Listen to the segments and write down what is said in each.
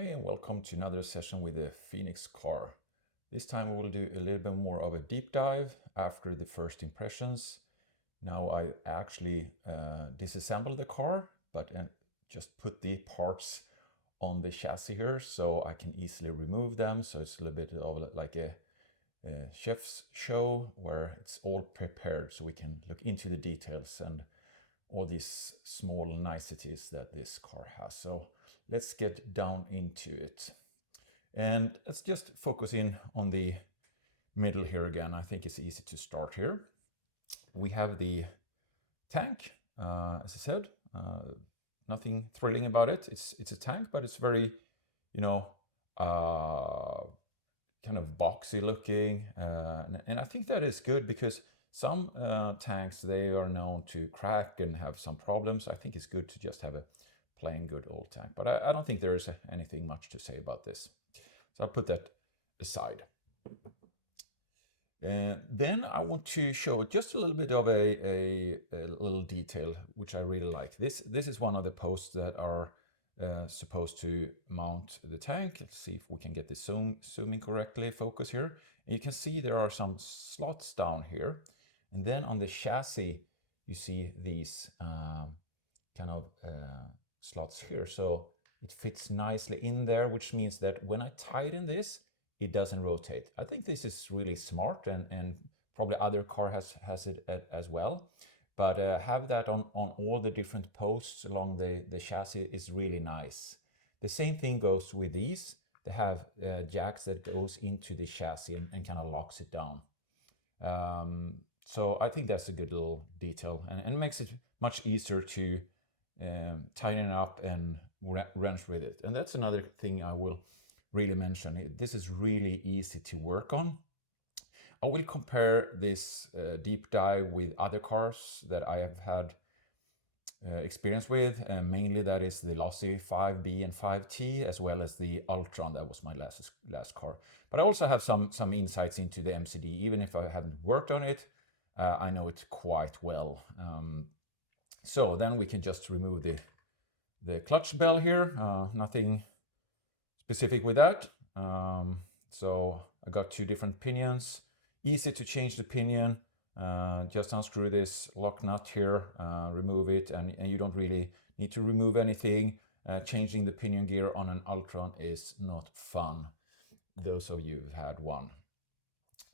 Hi and welcome to another session with the Phoneix car. This time we will do a little bit more of a deep dive after the first impressions. Now I actually disassembled the car, but just put the parts on the chassis here so I can easily remove them. So it's a little bit of like a chef's show where it's all prepared so we can look into the details and all these small niceties that this car has. So let's get down into it. And let's just focus in on the middle here again. I think it's easy to start here. We have the tank, as I said, nothing thrilling about it. It's a tank, but it's very, kind of boxy looking. And I think that is good because some tanks, they are known to crack and have some problems. I think it's good to just have a plain good old tank, but I don't think there is anything much to say about this. So I'll put that aside. Then I want to show just a little bit of a little detail, which I really like. This is one of the posts that are supposed to mount the tank. Let's see if we can get the zooming correctly, focus here. And you can see there are some slots down here. And then on the chassis, you see these slots here. So it fits nicely in there, which means that when I tighten this, it doesn't rotate. I think this is really smart, and probably other car has it as well. But have that on all the different posts along the chassis is really nice. The same thing goes with these. They have jacks that goes into the chassis and kind of locks it down. So I think that's a good little detail and makes it much easier to tighten up and wrench with it. And that's another thing I will really mention. This is really easy to work on. I will compare this deep dive with other cars that I have had experience with. Mainly that is the Lossy 5B and 5T, as well as the Ultron. That was my last car. But I also have some insights into the MCD. Even if I haven't worked on it, I know it quite well. So then we can just remove the clutch bell here. Nothing specific with that. So I got two different pinions. Easy to change the pinion. Just unscrew this lock nut here, remove it, and you don't really need to remove anything. Changing the pinion gear on an Ultron is not fun, those of you who've had one.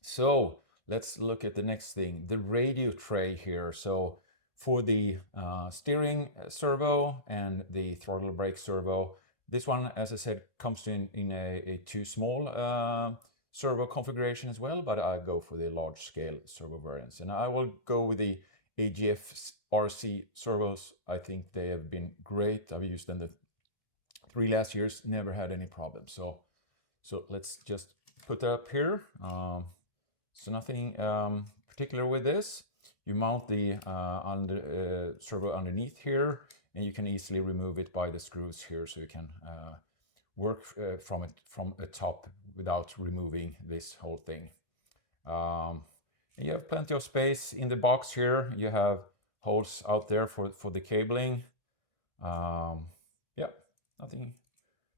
So let's look at the next thing, the radio tray here. So for the steering servo and the throttle brake servo, this one, as I said, comes in a too small servo configuration as well, but I go for the large scale servo variants. And I will go with the AGF RC servos. I think they have been great. I've used them the 3 last years, never had any problems. So let's just put that up here. So nothing particular with this. You mount the servo underneath here, and you can easily remove it by the screws here, so you can work from the top without removing this whole thing. And you have plenty of space in the box here. You have holes out there for the cabling. Yeah, nothing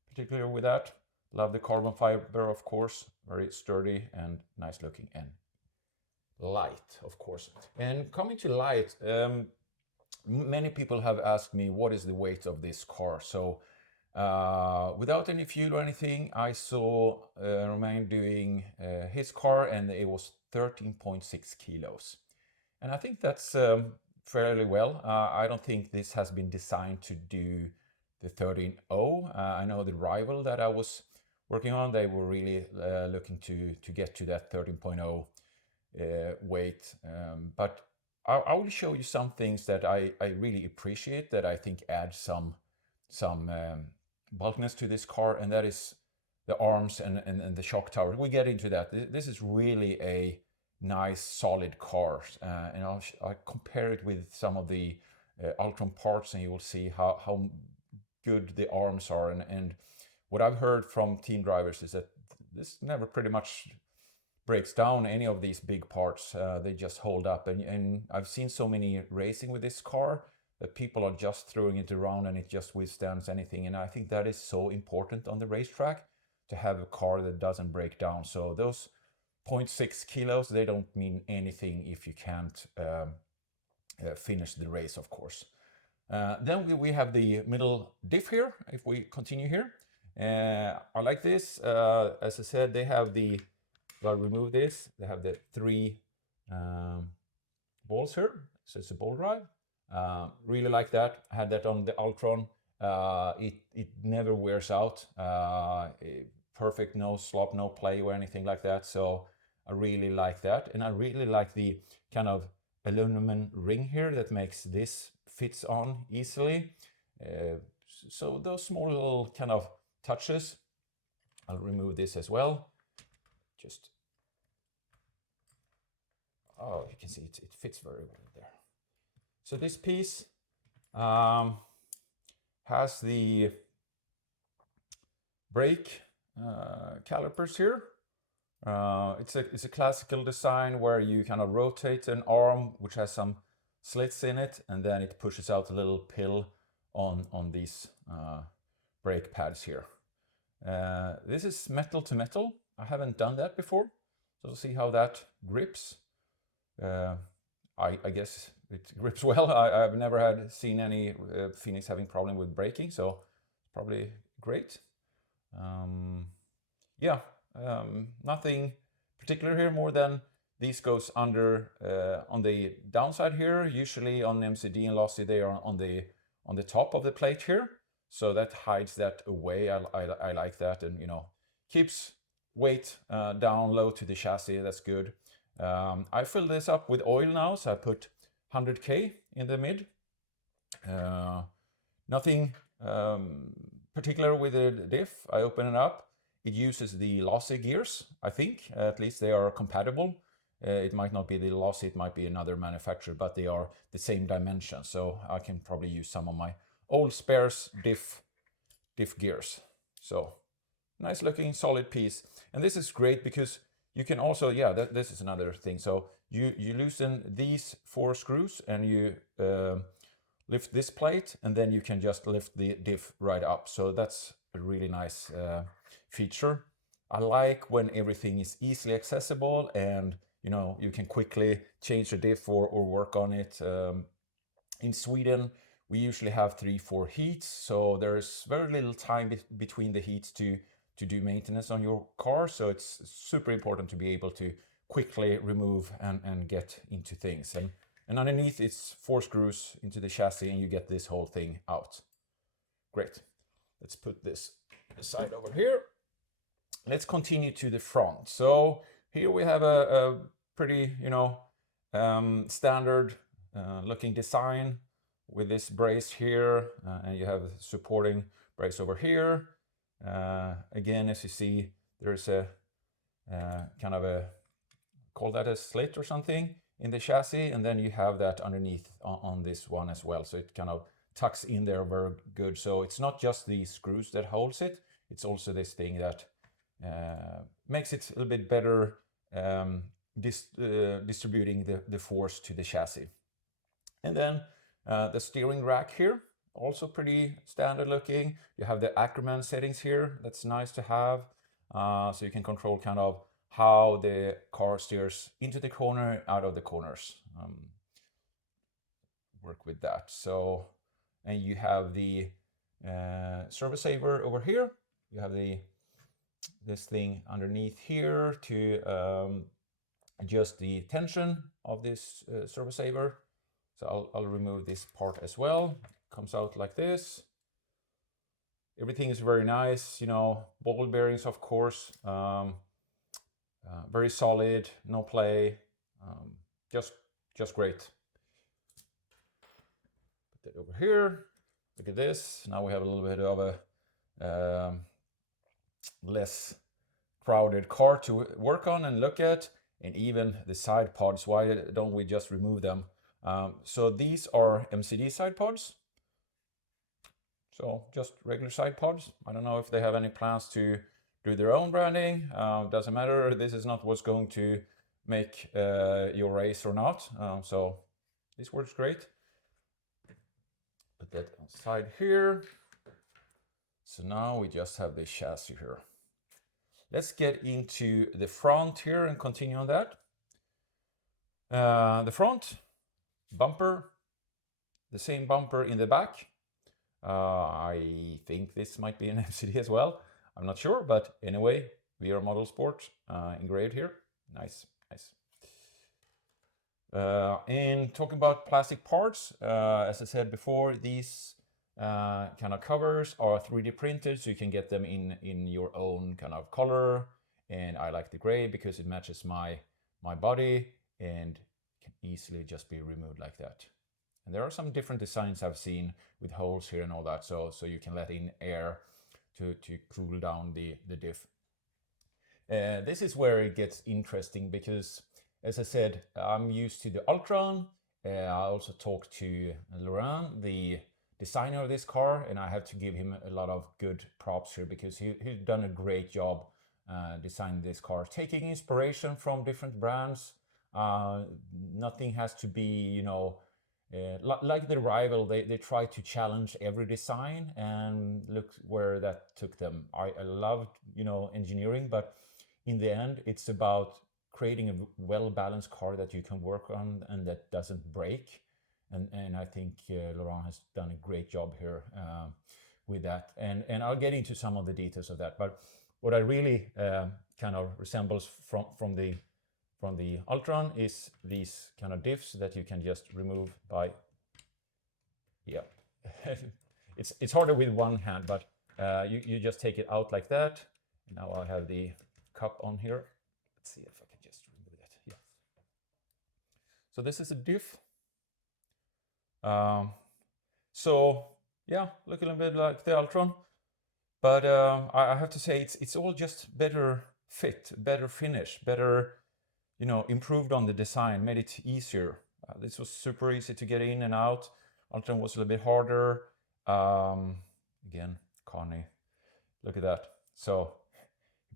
particular with that. Love the carbon fiber, of course, very sturdy and nice looking, and light, of course. And coming to light, many people have asked me what is the weight of this car. So without any fuel or anything, I saw Romain doing his car, and it was 13.6 kilos. And I think that's fairly well. I don't think this has been designed to do the 13.0. I know the rival that I was working on, they were really looking to get to that 13.0 weight. But I will show you some things that I really appreciate, that I think add some bulkiness to this car, and that is the arms and the shock tower. We get into that. This is really a nice solid car, and I'll compare it with some of the Ultron parts, and you will see how good the arms are. And what I've heard from team drivers is that this never pretty much breaks down, any of these big parts. They just hold up, and I've seen so many racing with this car that people are just throwing it around and it just withstands anything. And I think that is so important on the racetrack, to have a car that doesn't break down. So those 0.6 kilos, they don't mean anything if you can't finish the race, of course. Then we have the middle diff here. If we continue here, I like this. As I said, they have the, I'll remove this, they have the 3 balls here, so it's a ball drive. Really like that. I had that on the Ultron. It never wears out. Perfect, no slop, no play or anything like that. So I really like that, and I really like the kind of aluminum ring here that makes this fits on easily. So those small little kind of touches. I'll remove this as well. Just, oh, you can see it fits very well there. So this piece has the brake calipers here. It's a classical design where you kind of rotate an arm which has some slits in it, and then it pushes out a little pill on these brake pads here. This is metal to metal. I haven't done that before, so we'll see how that grips. I guess it grips well. I've never seen any Phoneix having problem with braking, so probably great. Yeah, nothing particular here more than these goes under on the downside here. Usually on MCD and Lossy they are on the top of the plate here, so that hides that away. I like that, and you know, keeps weight down low to the chassis. That's good. I filled this up with oil now, so I put 100k in the mid. Nothing particular with the diff. I open it up. It uses the Lossy gears, I think. At least they are compatible. It might not be the Lossy, it might be another manufacturer, but they are the same dimension. So I can probably use some of my old spares diff gears. So nice looking solid piece. And this is great because you can also, yeah, this is another thing. So you loosen these 4 screws and you lift this plate, and then you can just lift the diff right up. So that's a really nice feature. I like when everything is easily accessible and you know, you can quickly change the diff or work on it. In Sweden, we usually have 3-4 heats, so there's very little time between the heats to do maintenance on your car. So it's super important to be able to quickly remove and get into things. And underneath it's 4 screws into the chassis and you get this whole thing out. Great. Let's put this aside over here. Let's continue to the front. So here we have a pretty, you know, standard looking design with this brace here, and you have supporting brace over here. Again, as you see, there's a kind of a, call that a slit or something in the chassis, and then you have that underneath on this one as well. So it kind of tucks in there very good. So it's not just the screws that holds it, it's also this thing that makes it a little bit better distributing the force to the chassis. And then the steering rack here, also pretty standard looking. You have the Ackerman settings here. That's nice to have. So you can control kind of how the car steers into the corner, out of the corners. Work with that. So, and you have the service saver over here. You have this thing underneath here to adjust the tension of this service saver. So I'll remove this part as well. Comes out like this. Everything is very nice, you know, ball bearings, of course, very solid, no play, just great. Put that over here. Look at this. Now we have a little bit of a less crowded car to work on and look at, and even the side pods. Why don't we just remove them? So these are MCD side pods. So just regular side pods. I don't know if they have any plans to do their own branding. Doesn't matter. This is not what's going to make your race or not. So this works great. put that on side here. So now we just have the chassis here. Let's get into the front here and continue on that. The front bumper, the same bumper in the back. I think this might be an MCD as well. I'm not sure, but anyway, VRmodelsport engraved here. Nice, nice. And talking about plastic parts, as I said before, these kind of covers are 3D printed, so you can get them in your own kind of color. And I like the gray because it matches my body and can easily just be removed like that. And there are some different designs I've seen with holes here and all that, so you can let in air to cool down the diff. This is where it gets interesting because, as I said, I'm used to the Ultron. I also talked to Laurent, the designer of this car, and I have to give him a lot of good props here because he's done a great job designing this car, taking inspiration from different brands. Nothing has to be, you know, like the rival. They try to challenge every design, and look where that took them. I loved, you know, engineering, but in the end, it's about creating a well-balanced car that you can work on and that doesn't break. And I think Laurent has done a great job here with that. And I'll get into some of the details of that. But what I really kind of resembles from the Ultron is these kind of diffs that you can just remove by, yeah. It's harder with one hand, but you just take it out like that. Now I have the cup on here. Let's see if I can just remove that. Yes. So this is a diff. So yeah, look a little bit like the Ultron, but I have to say it's all just better fit, better finish, better, you know, improved on the design, made it easier. This was super easy to get in and out. Ultron was a little bit harder. Again, Connie, look at that. So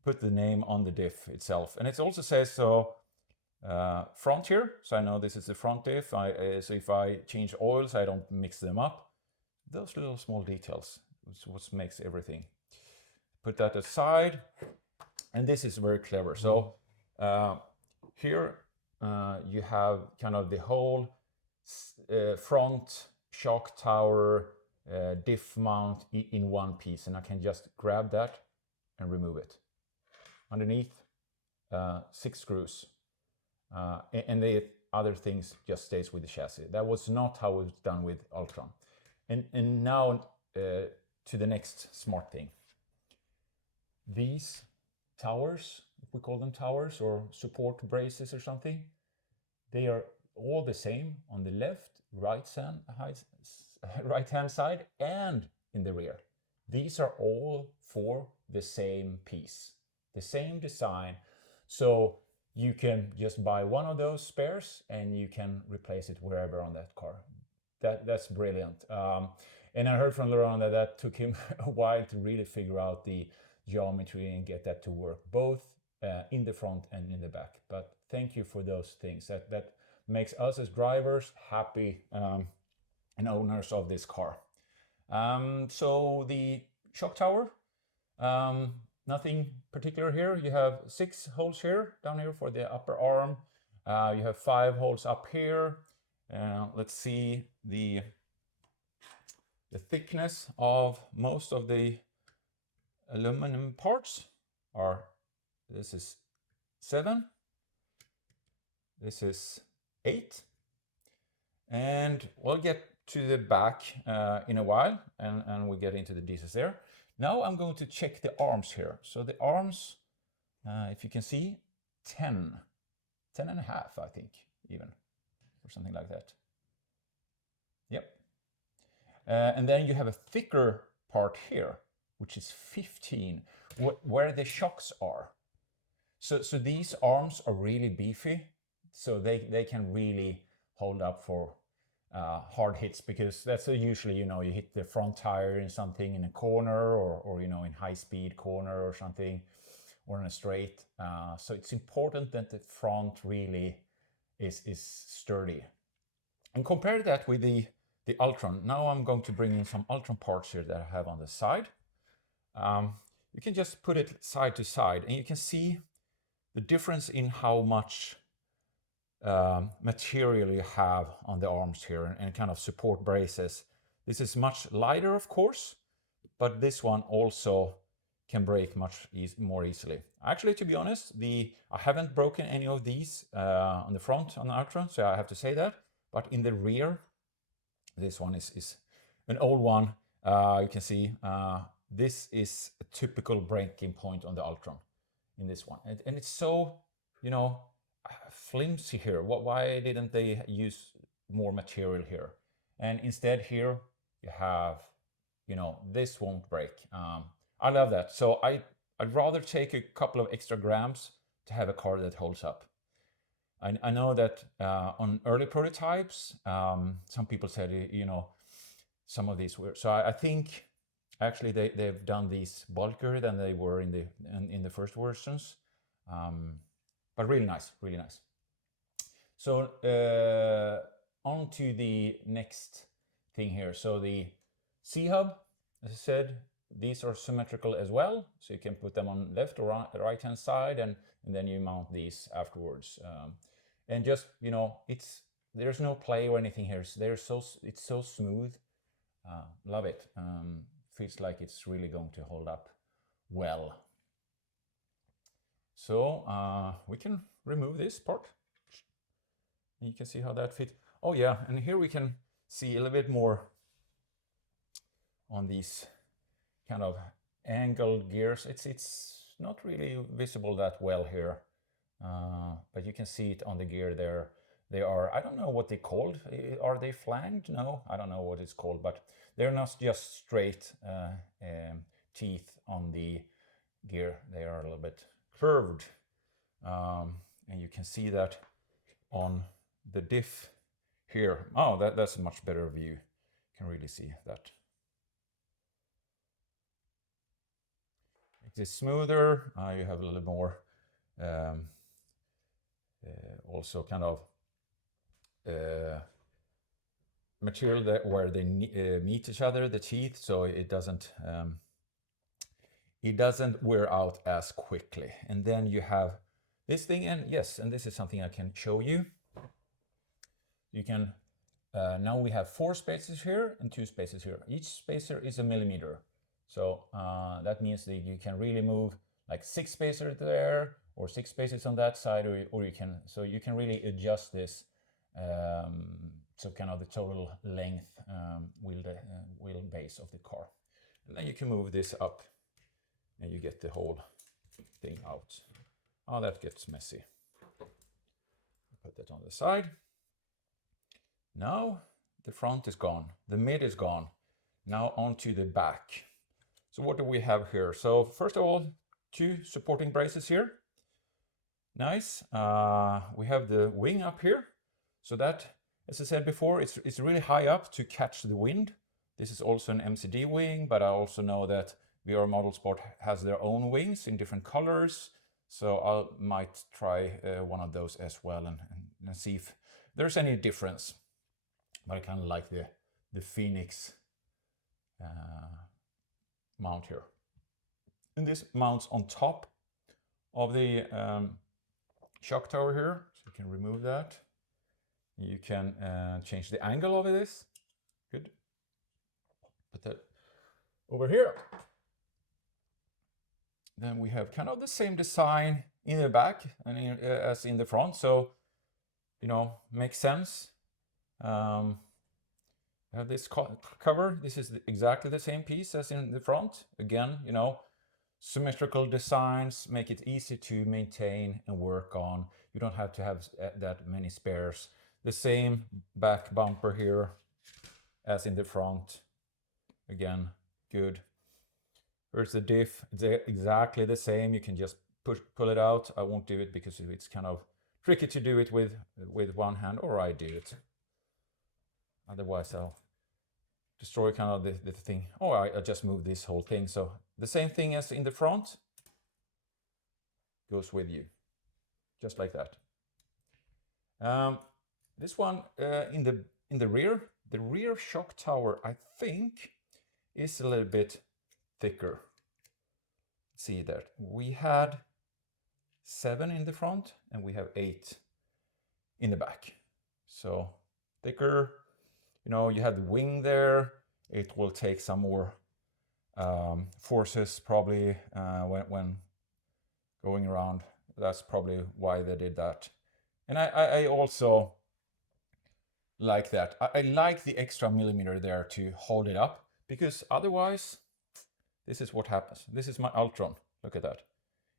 put the name on the diff itself, and it also says so front here, so I know this is the front diff. So if I change oils, I don't mix them up. Those little small details is what makes everything. Put that aside, and this is very clever. So here you have kind of the whole front shock tower diff mount in one piece, and I can just grab that and remove it. Underneath, 6 screws, and the other things just stays with the chassis. That was not how it was done with Ultron. And now to the next smart thing. These towers, if we call them towers or support braces or something, they are all the same on the left, right hand side and in the rear. These are all for the same piece, the same design. So you can just buy one of those spares and you can replace it wherever on that car. That's brilliant. And I heard from Laurent that took him a while to really figure out the geometry and get that to work, both in the front and in the back. But thank you for those things. That makes us as drivers happy and owners of this car. So the shock tower, nothing particular here. You have 6 holes here, down here for the upper arm. You have 5 holes up here. Let's see the thickness of most of the aluminum parts are, this is 7, this is 8, and we'll get to the back in a while, and we'll get into the details there. Now I'm going to check the arms here. So the arms, if you can see, 10 and a half, I think, even, or something like that. Yep. And then you have a thicker part here, which is 15, where the shocks are. So these arms are really beefy, so they can really hold up for hard hits, because that's usually, you know, you hit the front tire in something in a corner, or you know, in high speed corner or something, or in a straight. So it's important that the front really is sturdy. And compare that with the the Ultron. Now I'm going to bring in some Ultron parts here that I have on the side. You can just put it side to side and you can see the difference in how much material you have on the arms here and kind of support braces. This is much lighter, of course, but this one also can break much more easily. Actually, to be honest, I haven't broken any of these on the front on the Ultron, so I have to say that. But in the rear, this one is an old one. You can see this is a typical breaking point on the Ultron in this one. And it's so, you know, flimsy here. Why didn't they use more material here? And instead here you have, you know, this won't break. I love that. So I'd rather take a couple of extra grams to have a car that holds up. I know that on early prototypes, some people said, you know, some of these were. So I think actually they've done these bulkier than they were in the first versions. But really nice, really nice. So on to the next thing here. So the C-hub, as I said, these are symmetrical as well. So you can put them on left or right hand side and then you mount these afterwards. And just, you know, there's no play or anything here. So it's so smooth. Love it. Feels like it's really going to hold up well. So we can remove this part. And you can see how that fits. Oh yeah, and here we can see a little bit more on these kind of angled gears. It's not really visible that well here, but you can see it on the gear there. They are, I don't know what they're called. Are they flanged? No, I don't know what it's called, but they're not just straight teeth on the gear. They are a little bit curved, and you can see that on the diff here. Oh, that's a much better view. You can really see that. Makes it smoother. You have a little more also kind of material where they meet each other, the teeth, so it doesn't wear out as quickly. And then you have this thing, and yes, and this is something I can show you. You can now we have 4 spaces here and 2 spaces here. Each spacer is a millimeter, so that means that you can really move like 6 spacers there or 6 spaces on that side, or you can really adjust this. So kind of the total length wheelbase of the car. And then you can move this up and you get the whole thing out. Oh, that gets messy. Put that on the side. Now the front is gone, the mid is gone. Now onto the back. So what do we have here? So first of all, 2 supporting braces here. Nice. We have the wing up here. So that, as I said before, it's really high up to catch the wind. This is also an MCD wing, but I also know that VRmodelsport has their own wings in different colors. So I might try one of those as well and see if there's any difference. But I kind of like the Phoneix mount here. And this mounts on top of the shock tower here. So you can remove that. You can change the angle of this. Good. Put that over here. Then we have kind of the same design in the back and as in the front. So, you know, makes sense. I have this cover. This is exactly the same piece as in the front. Again, you know, symmetrical designs make it easy to maintain and work on. You don't have to have that many spares. The same back bumper here as in the front. Again, good. Here's the diff. It's exactly the same. You can just pull it out. I won't do it because it's kind of tricky to do it with one hand, or I do it. Otherwise, I'll destroy kind of the thing. Oh, I just moved this whole thing. So the same thing as in the front goes with you, just like that. This one in the rear, the rear shock tower, I think, is a little bit thicker. See that we had 7 in the front and we have 8 in the back. So thicker, you know, you have the wing there. It will take some more forces probably when going around. That's probably why they did that. And I also like that. I like the extra millimeter there to hold it up, because otherwise, this is what happens. This is my Ultron. Look at that.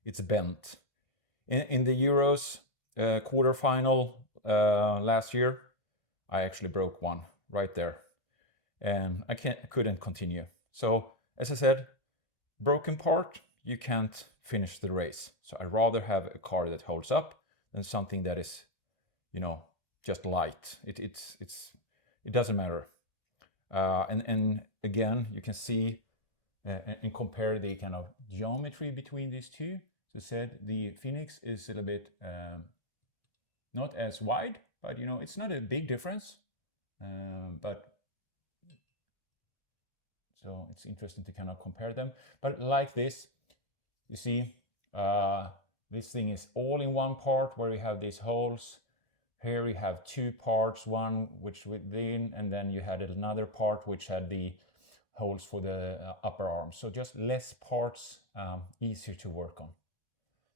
It's bent. In the Euros quarterfinal last year, I actually broke one right there, and I couldn't continue. So as I said, broken part, you can't finish the race. So I'd rather have a car that holds up than something that is, you know, just light. It doesn't matter. And again, you can see and compare the kind of geometry between these two. So I said the Phoneix is a little bit not as wide, but you know, it's not a big difference. But so it's interesting to kind of compare them. But like this, you see, this thing is all in one part where we have these holes. Here we have 2 parts, one which within, and then you had another part which had the holes for the upper arm. So just less parts, easier to work on.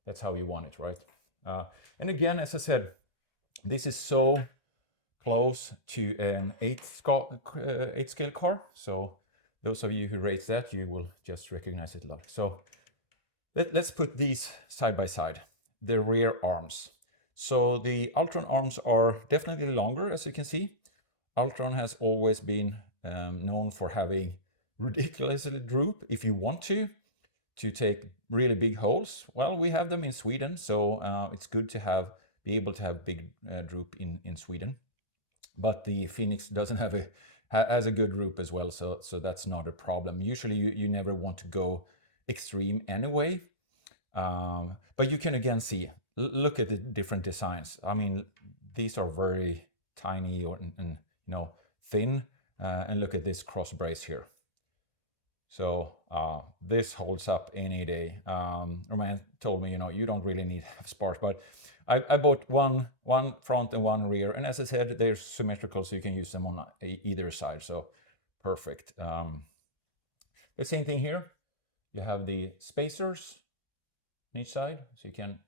That's how you want it, right? And again, as I said, this is so close to an 8 scale car. So those of you who race that, you will just recognize it a lot. So let's put these side by side, the rear arms. So the Ultron arms are definitely longer, as you can see. Ultron has always been known for having ridiculously droop if you want to take really big holes. Well, we have them in Sweden, so it's good to be able to have big droop in Sweden. But the Phoneix doesn't have has a good droop as well, so that's not a problem. Usually you never want to go extreme anyway. But you can again see, look at the different designs. I mean, these are very tiny and you know, thin, and look at this cross brace here. So this holds up any day. Roman told me, you know, you don't really need to have spars, but I bought one front and one rear, and as I said, they're symmetrical, so you can use them on either side. So perfect. The same thing here. You have the spacers on each side, so you can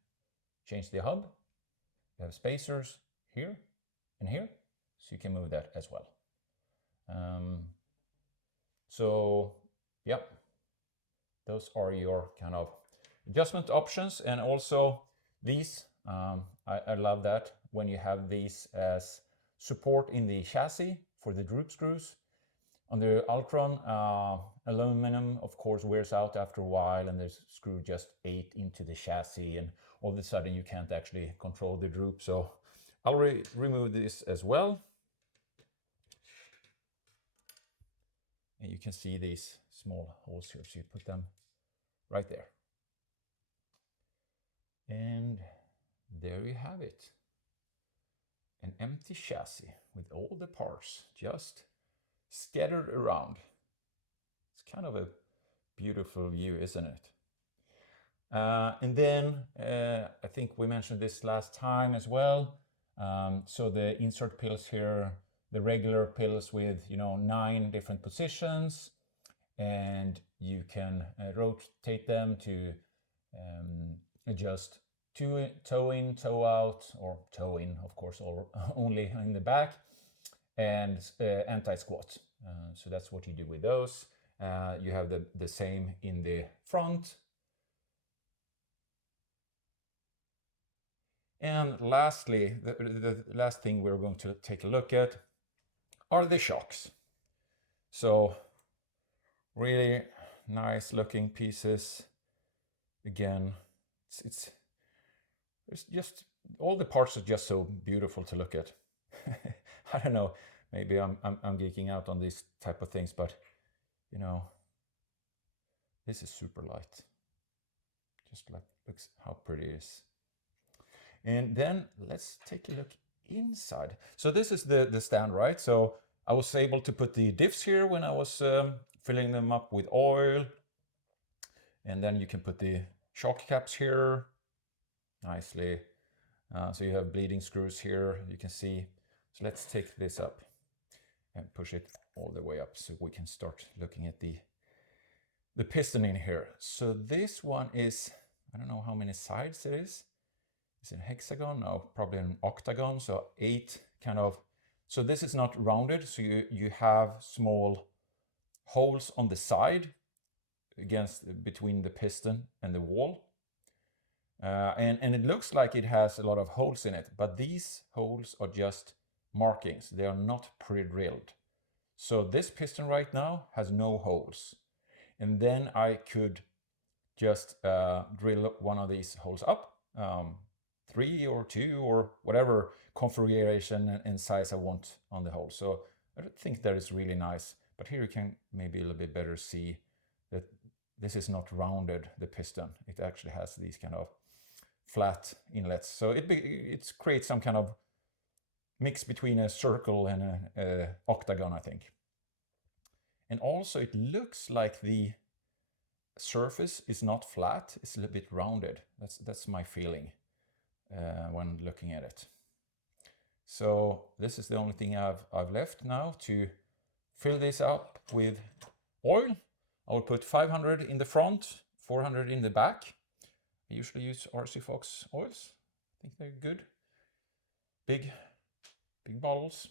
change the hub. You have spacers here and here, so you can move that as well. So yep, those are your kind of adjustment options. And also these, I love that when you have these as support in the chassis for the droop screws. On the Ultron, aluminum of course wears out after a while, and there's screw just ate into the chassis, and all of a sudden you can't actually control the droop. So I'll remove this as well. And you can see these small holes here, so you put them right there. And there you have it. An empty chassis with all the parts just scattered around. It's kind of a beautiful view, isn't it? And then I think we mentioned this last time as well. So the insert pills here, the regular pills with, you know, 9 different positions, and you can rotate them to adjust toe in, toe out, or toe in, of course, or only in the back, and anti-squat. So that's what you do with those. You have the same in the front. And lastly, the last thing we're going to take a look at are the shocks. So really nice looking pieces. Again, it's just, all the parts are just so beautiful to look at. I don't know, maybe I'm geeking out on these type of things, but you know, this is super light. Just like, looks how pretty it is. And then let's take a look inside. So this is the stand, right? So I was able to put the diffs here when I was filling them up with oil. And then you can put the shock caps here nicely. So you have bleeding screws here, you can see. So let's take this up and push it all the way up so we can start looking at the piston in here. So this one is, I don't know how many sides it is. Is it a hexagon? No, probably an octagon. So 8 kind of. So this is not rounded. So you have small holes on the side between the piston and the wall. And it looks like it has a lot of holes in it, but these holes are just markings. They are not pre-drilled. So this piston right now has no holes. And then I could just drill one of these holes up, 3 or 2 or whatever configuration and size I want on the hole. So I think that is really nice. But here you can maybe a little bit better see that this is not rounded, the piston. It actually has these kind of flat inlets. So it creates some kind of mix between a circle and an octagon, I think. And also it looks like the surface is not flat, it's a little bit rounded. That's my feeling when looking at it. So this is the only thing I've left now to fill this up with oil. I will put 500 in the front, 400 in the back. I usually use RC Fox oils. I think they're good. Big bottles.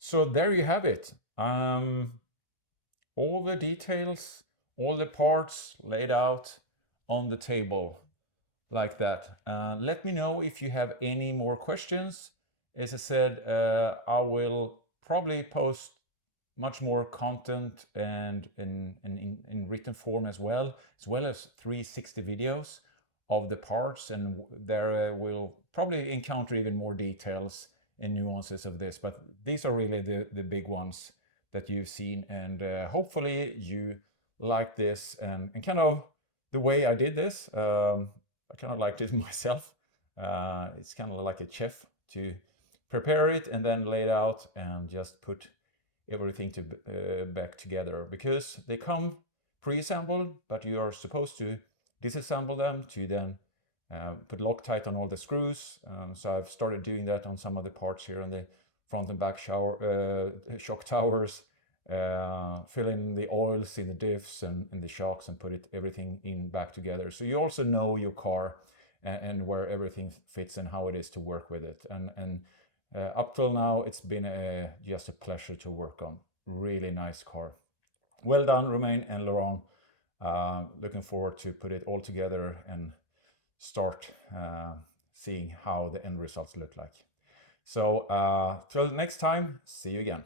So there you have it. All the details, all the parts laid out on the table like that. Let me know if you have any more questions. As I said, I will probably post much more content and in written form as well as 360 videos of the parts, and there we'll probably encounter even more details and nuances of this, but these are really the big ones that you've seen, and hopefully you like this and kind of the way I did this. I kind of liked it myself. It's kind of like a chef to prepare it and then lay it out and just put everything back together, because they come pre-assembled, but you are supposed to disassemble them to then put Loctite on all the screws. So I've started doing that on some of the parts here on the front and back shock towers, fill in the oils in the diffs and the shocks and put everything back together. So you also know your car and where everything fits and how it is to work with it. And up till now, it's been just a pleasure to work on. Really nice car. Well done, Romain and Laurent. Looking forward to put it all together and start seeing how the end results look like. So till next time, see you again.